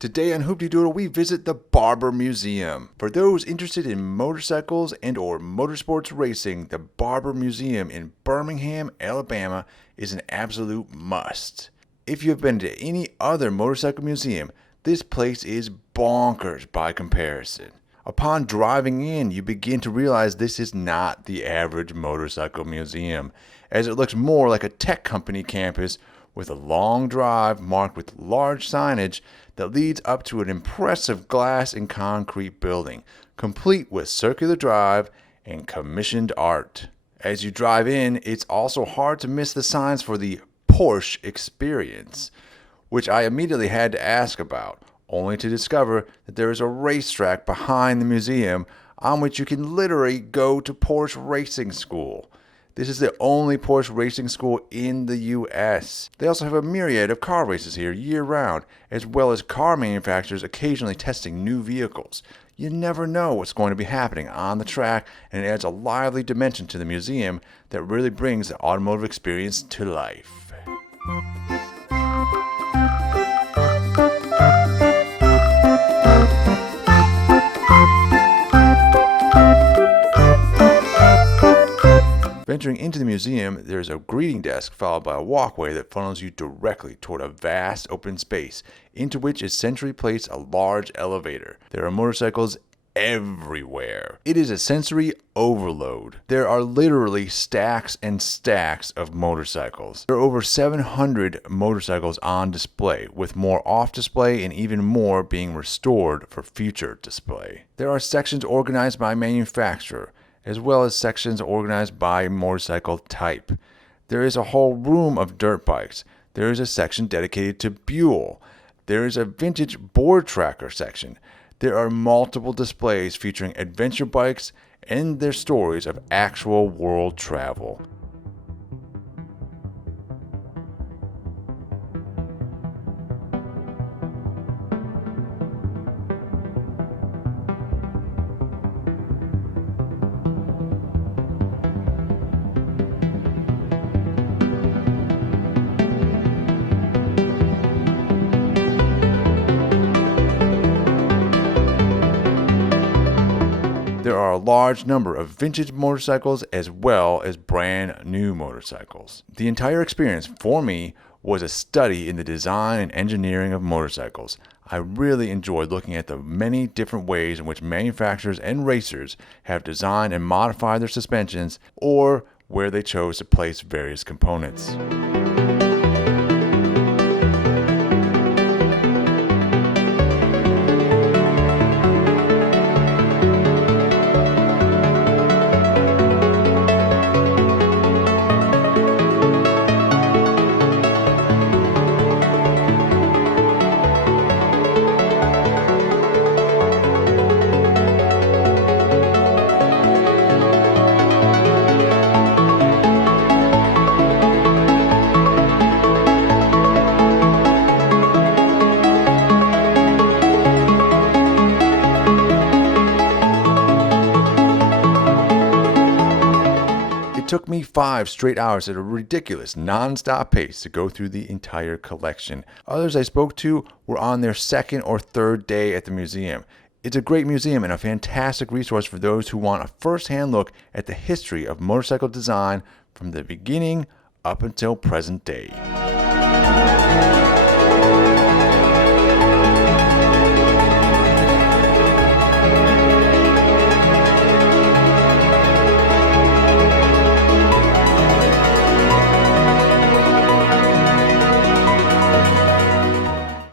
Today on HooptieDoodle, we visit the Barber Museum. For those interested in motorcycles and or motorsports racing, the Barber Museum in Birmingham, Alabama is an absolute must. If you have been to any other motorcycle museum, this place is bonkers by comparison. Upon driving in, you begin to realize this is not the average motorcycle museum, as it looks more like a tech company campus with a long drive marked with large signage that leads up to an impressive glass and concrete building, complete with circular drive and commissioned art. As you drive in, it's also hard to miss the signs for the Porsche Experience, which I immediately had to ask about, only to discover that there is a racetrack behind the museum on which you can literally go to Porsche racing school. This is the only Porsche racing school in the US. They also have a myriad of car races here year-round, as well as car manufacturers occasionally testing new vehicles. You never know what's going to be happening on the track, and it adds a lively dimension to the museum that really brings the automotive experience to life. Venturing into the museum, there is a greeting desk followed by a walkway that funnels you directly toward a vast open space, into which is centrally placed a large elevator. There are motorcycles everywhere. It is a sensory overload. There are literally stacks and stacks of motorcycles. There are over 700 motorcycles on display, with more off display and even more being restored for future display. There are sections organized by manufacturer, as well as sections organized by motorcycle type. There is a whole room of dirt bikes. There is a section dedicated to Buell. There is a vintage board tracker section. There are multiple displays featuring adventure bikes and their stories of actual world travel. There are a large number of vintage motorcycles as well as brand new motorcycles. The entire experience for me was a study in the design and engineering of motorcycles. I really enjoyed looking at the many different ways in which manufacturers and racers have designed and modified their suspensions, or where they chose to place various components. It took me 5 straight hours at a ridiculous non-stop pace to go through the entire collection. Others I spoke to were on their second or third day at the museum. It's a great museum and a fantastic resource for those who want a first-hand look at the history of motorcycle design from the beginning up until present day.